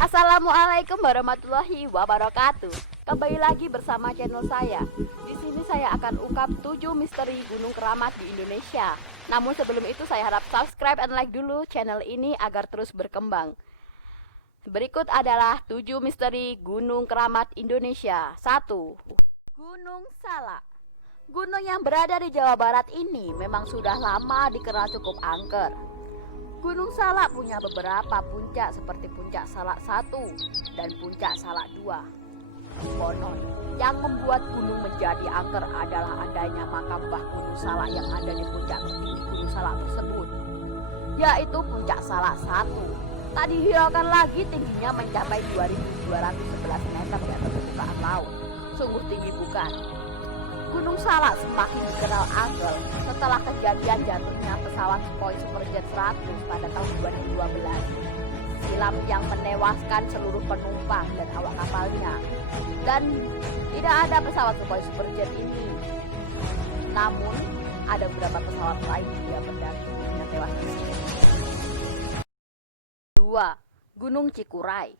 Assalamualaikum warahmatullahi wabarakatuh. Kembali lagi bersama channel saya. Di sini saya akan ungkap 7 misteri gunung keramat di Indonesia. Namun sebelum itu saya harap subscribe and like dulu channel ini agar terus berkembang. Berikut adalah 7 misteri gunung keramat Indonesia. 1. Gunung Salak. Gunung yang berada di Jawa Barat ini memang sudah lama dikenal cukup angker. Gunung Salak punya beberapa puncak seperti Puncak Salak 1 dan Puncak Salak 2. Konon, yang membuat gunung menjadi angker adalah adanya makam Mbah Gunung Salak yang ada di puncak tertinggi Gunung Salak tersebut, yaitu Puncak Salak 1. Tak dihiraukan lagi tingginya mencapai 2211 meter di atas permukaan laut. Sungguh tinggi bukan? Gunung Salak semakin dikenal angker setelah kejadian jatuhnya pesawat Sukhoi Superjet 100 pada tahun 2012 silam yang menewaskan seluruh penumpang dan awak kapalnya. Dan tidak ada pesawat Sukhoi Superjet ini, namun ada beberapa pesawat lain juga pendaki yang tewas di sini. 2. Gunung Cikuray.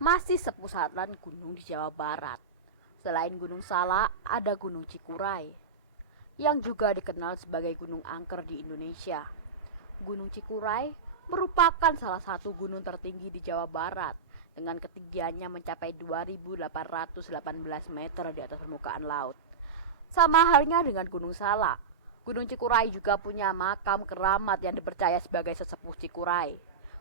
Masih sepusatan gunung di Jawa Barat. Selain Gunung Salak, ada Gunung Cikuray, yang juga dikenal sebagai gunung angker di Indonesia. Gunung Cikuray merupakan salah satu gunung tertinggi di Jawa Barat, dengan ketinggiannya mencapai 2.818 meter di atas permukaan laut. Sama halnya dengan Gunung Salak, Gunung Cikuray juga punya makam keramat yang dipercaya sebagai sesepuh Cikuray.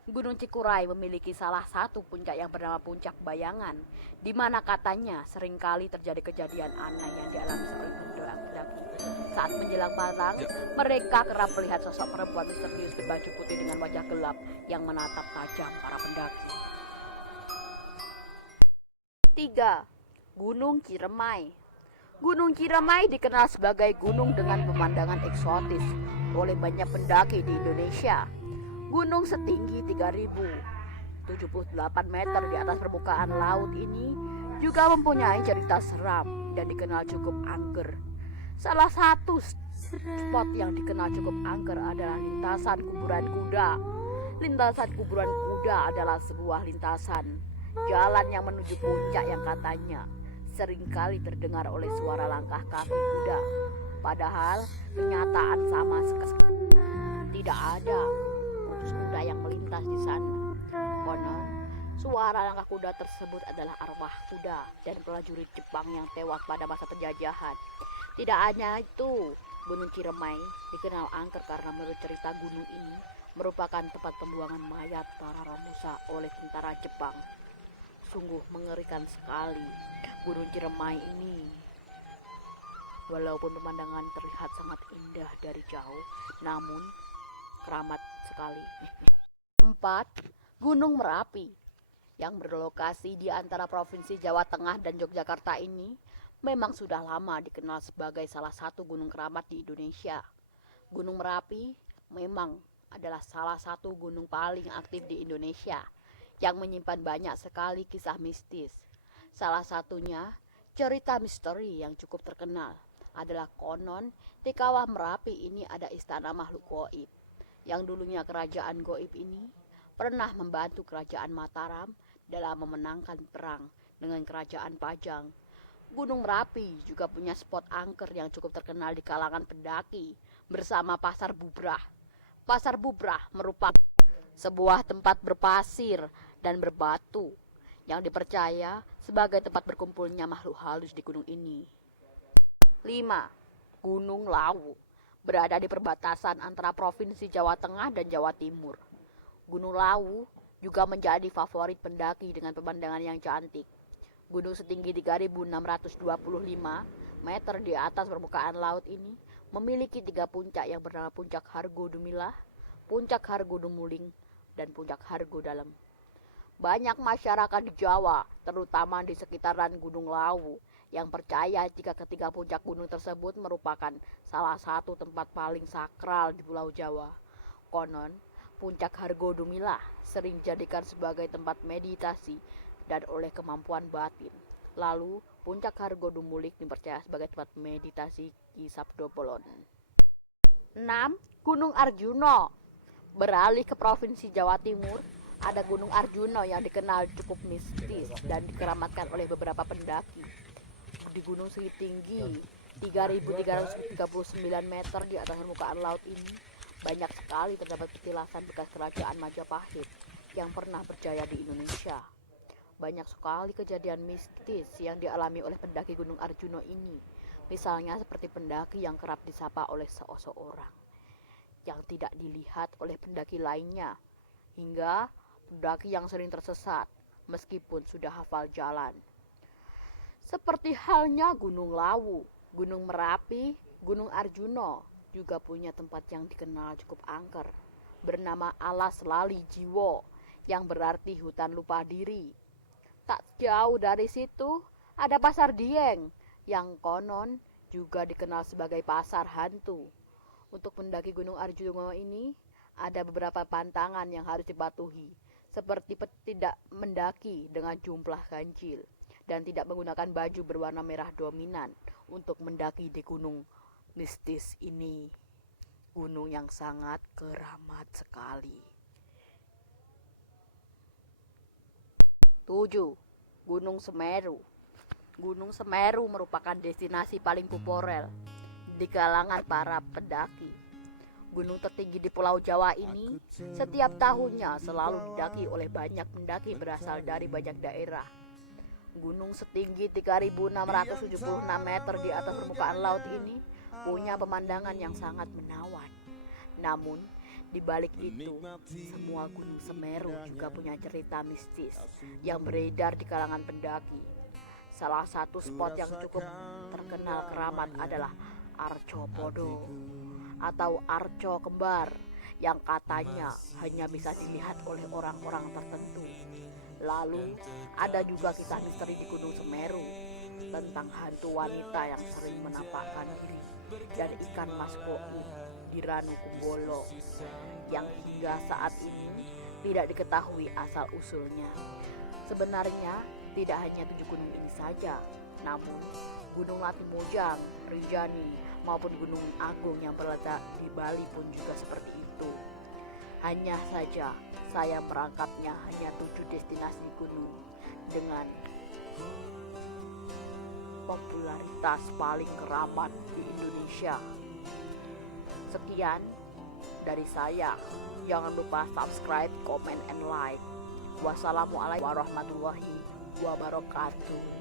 Gunung Cikuray memiliki salah satu puncak yang bernama Puncak Bayangan, di mana katanya seringkali terjadi kejadian aneh yang dialami oleh pendaki. Saat menjelang malam, mereka kerap melihat sosok perempuan misterius berbaju putih dengan wajah gelap yang menatap tajam para pendaki. 3. Gunung Ciremai. Gunung Ciremai dikenal sebagai gunung dengan pemandangan eksotis oleh banyak pendaki di Indonesia. Gunung setinggi 3078 meter di atas permukaan laut ini juga mempunyai cerita seram dan dikenal cukup angker. Salah satu spot yang dikenal cukup angker adalah lintasan kuburan kuda. Lintasan kuburan kuda adalah sebuah lintasan jalan yang menuju puncak yang katanya seringkali terdengar oleh suara langkah kaki kuda. Padahal kenyataan sama sekali tidak ada kuda yang melintas di sana. Konon, suara langkah kuda tersebut adalah arwah kuda dan prajurit Jepang yang tewas pada masa penjajahan. Tidak hanya itu, Gunung Ciremai dikenal angker karena menurut cerita gunung ini merupakan tempat pembuangan mayat para Romusa oleh tentara Jepang. Sungguh mengerikan sekali Gunung Ciremai ini. Walaupun pemandangan terlihat sangat indah dari jauh, namun keramat sekali. 4. Gunung Merapi. Yang berlokasi di antara Provinsi Jawa Tengah dan Yogyakarta ini memang sudah lama dikenal sebagai salah satu gunung keramat di Indonesia. Gunung Merapi memang adalah salah satu gunung paling aktif di Indonesia yang menyimpan banyak sekali kisah mistis. Salah satunya cerita misteri yang cukup terkenal adalah konon di kawah Merapi ini ada istana makhluk gaib. Yang dulunya kerajaan gaib ini pernah membantu kerajaan Mataram dalam memenangkan perang dengan kerajaan Pajang. Gunung Merapi juga punya spot angker yang cukup terkenal di kalangan pendaki bersama Pasar Bubrah. Pasar Bubrah merupakan sebuah tempat berpasir dan berbatu yang dipercaya sebagai tempat berkumpulnya makhluk halus di gunung ini. 5. Gunung Lawu. Berada di perbatasan antara Provinsi Jawa Tengah dan Jawa Timur. Gunung Lawu juga menjadi favorit pendaki dengan pemandangan yang cantik. Gunung setinggi 3.625 meter di atas permukaan laut ini memiliki 3 puncak yang bernama Puncak Hargo Dumilah, Puncak Hargo Dumuling, dan Puncak Hargo Dalem. Banyak masyarakat di Jawa, terutama di sekitaran Gunung Lawu, yang percaya jika ketiga puncak gunung tersebut merupakan salah satu tempat paling sakral di Pulau Jawa. Konon, Puncak Hargo Dumilah sering dijadikan sebagai tempat meditasi dan oleh kemampuan batin. Lalu, Puncak Hargo Dumulik dipercaya sebagai tempat meditasi Ki Sabdo Bolon. 6. Gunung Arjuno. Beralih ke Provinsi Jawa Timur, Ada Gunung Arjuna yang dikenal cukup mistis dan dikeramatkan oleh beberapa pendaki. Di gunung setinggi 3.339 meter di atas permukaan laut ini, banyak sekali terdapat petilasan bekas kerajaan Majapahit yang pernah berjaya di Indonesia. Banyak sekali kejadian mistis yang dialami oleh pendaki Gunung Arjuna ini. Misalnya seperti pendaki yang kerap disapa oleh seseorang yang tidak dilihat oleh pendaki lainnya, hingga pendaki yang sering tersesat meskipun sudah hafal jalan. Seperti halnya Gunung Lawu, Gunung Merapi, Gunung Arjuna juga punya tempat yang dikenal cukup angker, bernama Alas Lali Jiwo, yang berarti hutan lupa diri. Tak jauh dari situ ada Pasar Dieng, yang konon juga dikenal sebagai pasar hantu. Untuk pendaki Gunung Arjuna ini ada beberapa pantangan yang harus dipatuhi, seperti tidak mendaki dengan jumlah ganjil dan tidak menggunakan baju berwarna merah dominan untuk mendaki di gunung mistis ini. Gunung yang sangat keramat sekali. 7. Gunung Semeru. Gunung Semeru merupakan destinasi paling populer di kalangan para pendaki. Gunung tertinggi di Pulau Jawa ini setiap tahunnya selalu didaki oleh banyak pendaki berasal dari banyak daerah. Gunung setinggi 3.676 meter di atas permukaan laut ini punya pemandangan yang sangat menawan. Namun, di balik itu, semua Gunung Semeru juga punya cerita mistis yang beredar di kalangan pendaki. Salah satu spot yang cukup terkenal keramat adalah Arco Podo atau Arco Kembar, yang katanya hanya bisa dilihat oleh orang-orang tertentu. Lalu ada juga kisah misteri di Gunung Semeru tentang hantu wanita yang sering menampakkan diri dan ikan mas goib di Ranu Kumbolo yang hingga saat ini tidak diketahui asal usulnya. Sebenarnya tidak hanya 7 gunung ini saja, namun Gunung Latimojang, Rinjani maupun Gunung Agung yang berletak di Bali pun juga seperti itu. Hanya saja saya merangkapnya hanya 7 destinasi gunung dengan popularitas paling keramat di Indonesia. Sekian dari saya. Jangan lupa subscribe, comment, and like. Wassalamualaikum warahmatullahi wabarakatuh.